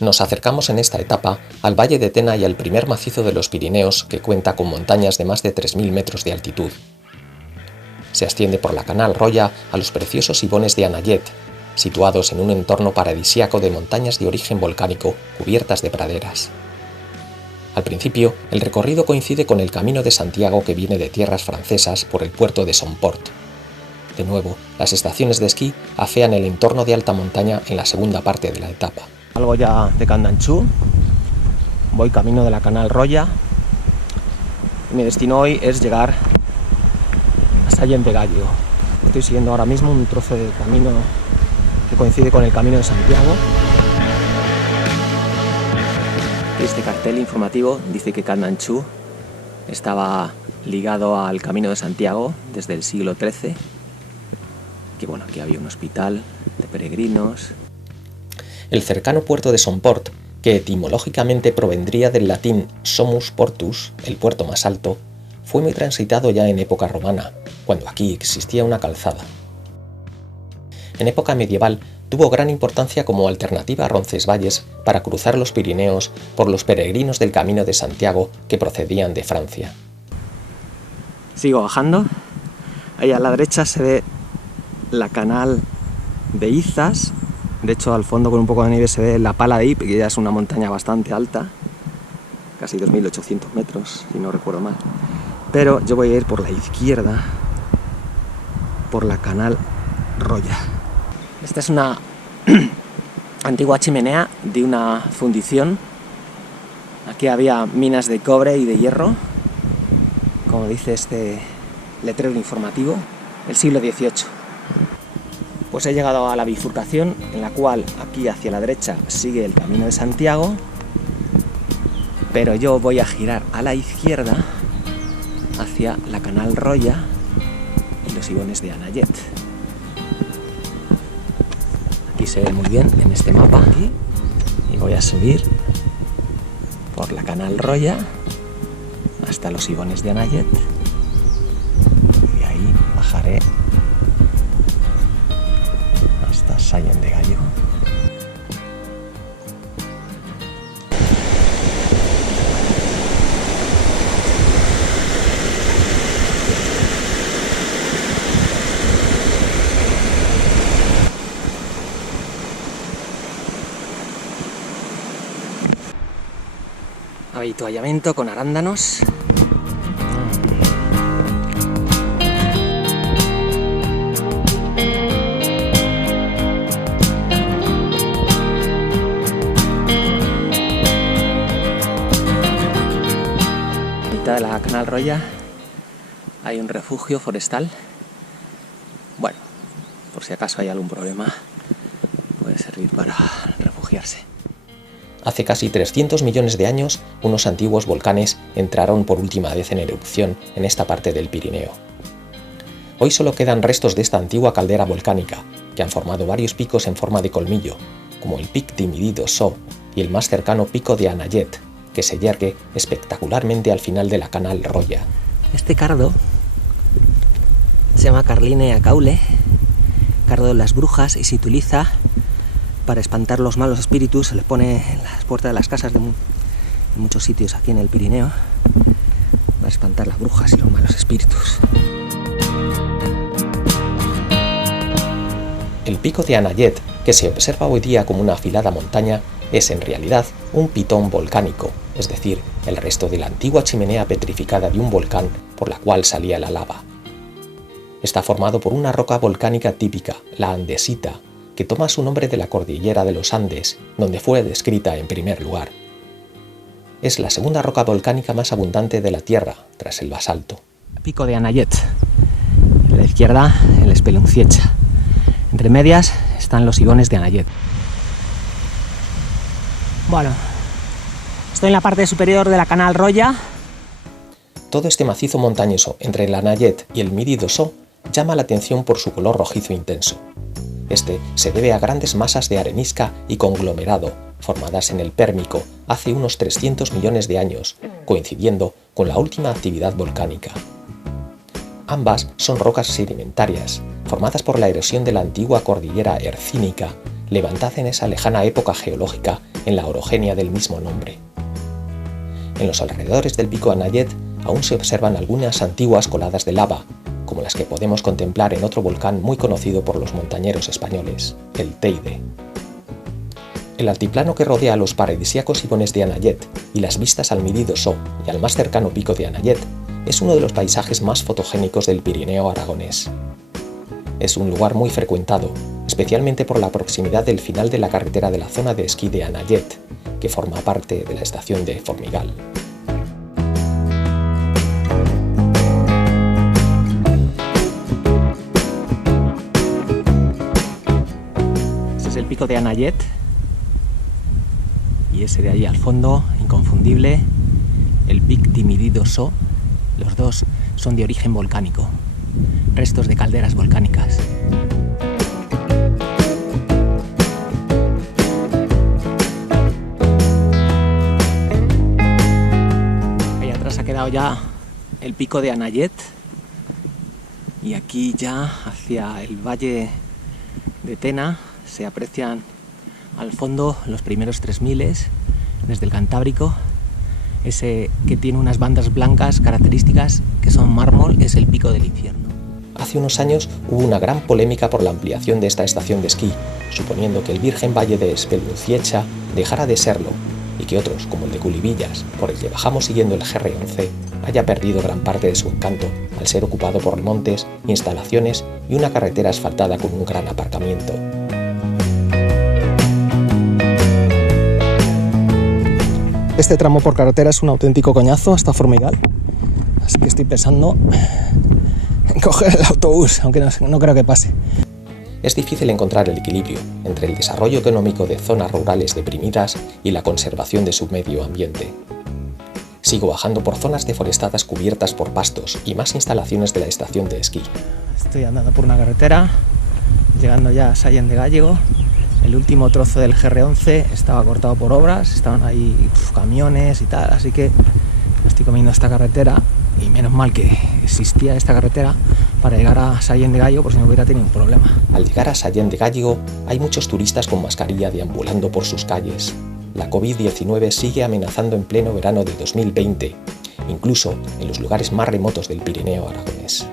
Nos acercamos en esta etapa al Valle de Tena y al primer macizo de los Pirineos, que cuenta con montañas de más de 3.000 metros de altitud. Se asciende por la Canal Roya a los preciosos Sibones de Anayet, situados en un entorno paradisíaco de montañas de origen volcánico cubiertas de praderas. Al principio, el recorrido coincide con el Camino de Santiago, que viene de tierras francesas por el puerto de Somport. De nuevo, las estaciones de esquí afean el entorno de alta montaña en la segunda parte de la etapa. Salgo ya de Candanchú, voy camino de la Canal Roya y mi destino hoy es llegar a Sallent de Gallo. Estoy siguiendo ahora mismo un trozo de camino que coincide con el Camino de Santiago. Este cartel informativo dice que Candanchú estaba ligado al Camino de Santiago desde el siglo XIII, que bueno, aquí había un hospital de peregrinos. El cercano puerto de Somport, que etimológicamente provendría del latín Sommus Portus, el puerto más alto, fue muy transitado ya en época romana, cuando aquí existía una calzada. En época medieval tuvo gran importancia como alternativa a Roncesvalles para cruzar los Pirineos por los peregrinos del Camino de Santiago que procedían de Francia. Sigo bajando, ahí a la derecha se ve la Canal de Izas. De hecho, al fondo con un poco de nieve se ve la Pala de Ip, que ya es una montaña bastante alta, casi 2.800 metros, si no recuerdo mal. Pero yo voy a ir por la izquierda, por la Canal Roya. Esta es una antigua chimenea de una fundición. Aquí había minas de cobre y de hierro, como dice este letrero informativo, del siglo XVIII. Pues he llegado a la bifurcación, en la cual aquí hacia la derecha sigue el Camino de Santiago, pero yo voy a girar a la izquierda hacia la Canal Roya y los Sibones de Anayet. Aquí se ve muy bien en este mapa aquí, y voy a subir por la Canal Roya hasta los Sibones de Anayet y de ahí bajaré hasta Sallent de Gallo. Avituallamiento con arándanos. De la Canal Roya hay un refugio forestal. Bueno, por si acaso hay algún problema, puede servir para refugiarse. Hace casi 300 millones de años, unos antiguos volcanes entraron por última vez en erupción en esta parte del Pirineo. Hoy solo quedan restos de esta antigua caldera volcánica, que han formado varios picos en forma de colmillo, como el Pic Timidí d'Ossó y el más cercano Pico de Anayet, que se yergue espectacularmente al final de la Canal Roya. Este cardo se llama Carlinea caule, cardo de las brujas, y se utiliza para espantar los malos espíritus. Se le pone en las puertas de las casas de muchos sitios aquí en el Pirineo para espantar las brujas y los malos espíritus. El Pico de Anayet, que se observa hoy día como una afilada montaña, es en realidad un pitón volcánico, es decir, el resto de la antigua chimenea petrificada de un volcán por la cual salía la lava. Está formado por una roca volcánica típica, la andesita, que toma su nombre de la cordillera de los Andes, donde fue descrita en primer lugar. Es la segunda roca volcánica más abundante de la Tierra, tras el basalto. Pico de Anayet, a la izquierda el Espelunciecha. Entre medias están los Sibones de Anayet. Bueno, estoy en la parte superior de la Canal Roya. Todo este macizo montañoso entre el Anayet y el Midi d'Ossó llama la atención por su color rojizo intenso. Este se debe a grandes masas de arenisca y conglomerado formadas en el Pérmico hace unos 300 millones de años, coincidiendo con la última actividad volcánica. Ambas son rocas sedimentarias, formadas por la erosión de la antigua cordillera hercínica, levantada en esa lejana época geológica en la orogenia del mismo nombre. En los alrededores del pico Anayet aún se observan algunas antiguas coladas de lava, como las que podemos contemplar en otro volcán muy conocido por los montañeros españoles, el Teide. El altiplano que rodea los paradisíacos ibones de Anayet y las vistas al Midi d'Ossó y al más cercano pico de Anayet es uno de los paisajes más fotogénicos del Pirineo aragonés. Es un lugar muy frecuentado, especialmente por la proximidad del final de la carretera de la zona de esquí de Anayet, que forma parte de la estación de Formigal. Este es el pico de Anayet y ese de ahí al fondo, inconfundible, el Pic du Midi d'Ossó. Los dos son de origen volcánico, restos de calderas volcánicas. Ahí atrás ha quedado ya el pico de Anayet y aquí ya hacia el valle de Tena se aprecian al fondo los primeros 3000 desde el Cantábrico. Ese que tiene unas bandas blancas características que son mármol es el Pico del Infierno. Hace unos años hubo una gran polémica por la ampliación de esta estación de esquí, suponiendo que el Virgen Valle de Espeluziecha dejara de serlo y que otros, como el de Culivillas, por el que bajamos siguiendo el GR11, haya perdido gran parte de su encanto al ser ocupado por montes, instalaciones y una carretera asfaltada con un gran aparcamiento. Este tramo por carretera es un auténtico coñazo hasta Formigal, así que estoy pensando en coger el autobús, aunque no creo que pase. Es difícil encontrar el equilibrio entre el desarrollo económico de zonas rurales deprimidas y la conservación de su medio ambiente. Sigo bajando por zonas deforestadas cubiertas por pastos y más instalaciones de la estación de esquí. Estoy andando por una carretera, llegando ya a Sallent de Gállego. El último trozo del GR11 estaba cortado por obras, estaban ahí camiones y tal, así que me estoy comiendo esta carretera y menos mal que existía esta carretera para llegar a Sallent de Gállego por si no hubiera tenido un problema. Al llegar a Sallent de Gállego hay muchos turistas con mascarilla deambulando por sus calles. La COVID-19 sigue amenazando en pleno verano de 2020, incluso en los lugares más remotos del Pirineo aragonés.